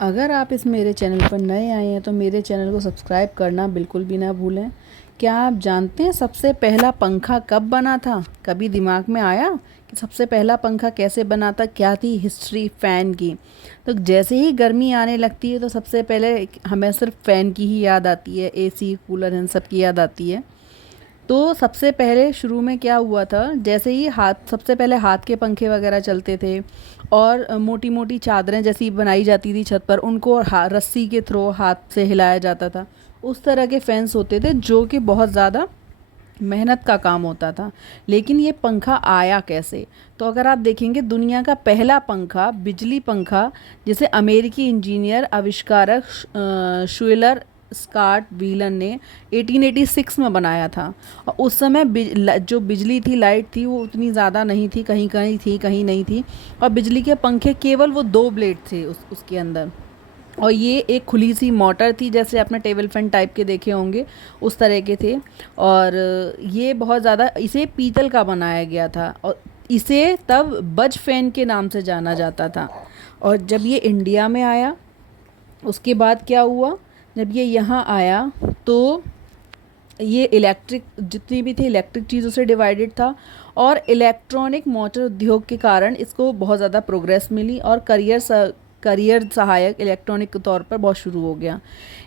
अगर आप इस मेरे चैनल पर नए आए हैं तो मेरे चैनल को सब्सक्राइब करना बिल्कुल भी ना भूलें। क्या आप जानते हैं सबसे पहला पंखा कब बना था? कभी दिमाग में आया कि सबसे पहला पंखा कैसे बना था? क्या थी हिस्ट्री फ़ैन की? तो जैसे ही गर्मी आने लगती है तो सबसे पहले हमें सिर्फ फ़ैन की ही याद आती है, एसी कूलर इन सब की याद आती है। तो सबसे पहले शुरू में क्या हुआ था, जैसे ही हाथ सबसे पहले हाथ के पंखे वगैरह चलते थे और मोटी मोटी चादरें जैसी बनाई जाती थी छत पर, उनको रस्सी के थ्रो हाथ से हिलाया जाता था। उस तरह के फैंस होते थे जो कि बहुत ज़्यादा मेहनत का काम होता था। लेकिन ये पंखा आया कैसे? तो अगर आप देखेंगे दुनिया का पहला पंखा, बिजली पंखा, जिसे अमेरिकी इंजीनियर आविष्कारक शुएलर स्कॉट व्हीलन ने 1886 में बनाया था। और उस समय जो बिजली थी, लाइट थी, वो उतनी ज़्यादा नहीं थी, कहीं कहीं थी कहीं नहीं थी। और बिजली के पंखे केवल वो दो ब्लेड थे उसके अंदर। और ये एक खुली सी मोटर थी, जैसे आपने टेबल फैन टाइप के देखे होंगे उस तरह के थे। और ये बहुत ज़्यादा, इसे पीतल का बनाया गया था और इसे तब बज फैन के नाम से जाना जाता था। और जब ये इंडिया में आया उसके बाद क्या हुआ, जब ये यहाँ आया तो ये इलेक्ट्रिक, जितनी भी थी इलेक्ट्रिक चीज़ों से डिवाइडेड था। और इलेक्ट्रॉनिक मोटर उद्योग के कारण इसको बहुत ज़्यादा प्रोग्रेस मिली और करियर सहायक इलेक्ट्रॉनिक के तौर पर बहुत शुरू हो गया।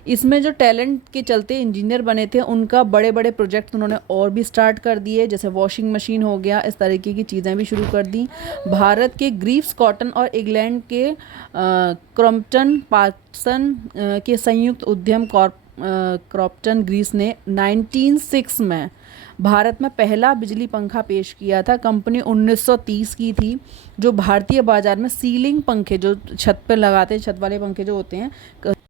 इसमें जो टैलेंट के चलते इंजीनियर बने थे, उनका बड़े बड़े प्रोजेक्ट उन्होंने और भी स्टार्ट कर दिए, जैसे वॉशिंग मशीन हो गया, इस तरीके की चीज़ें भी शुरू कर दी। भारत के ग्रीव्स कॉटन और इंग्लैंड के क्रॉम्पटन पार्सन के संयुक्त उद्यम क्रॉम्पटन ग्रीस ने 1906 में भारत में पहला बिजली पंखा पेश किया था। कंपनी 1930 की थी, जो भारतीय बाजार में सीलिंग पंखे, जो छत पर लगाते हैं, छत वाले पंखे जो होते हैं,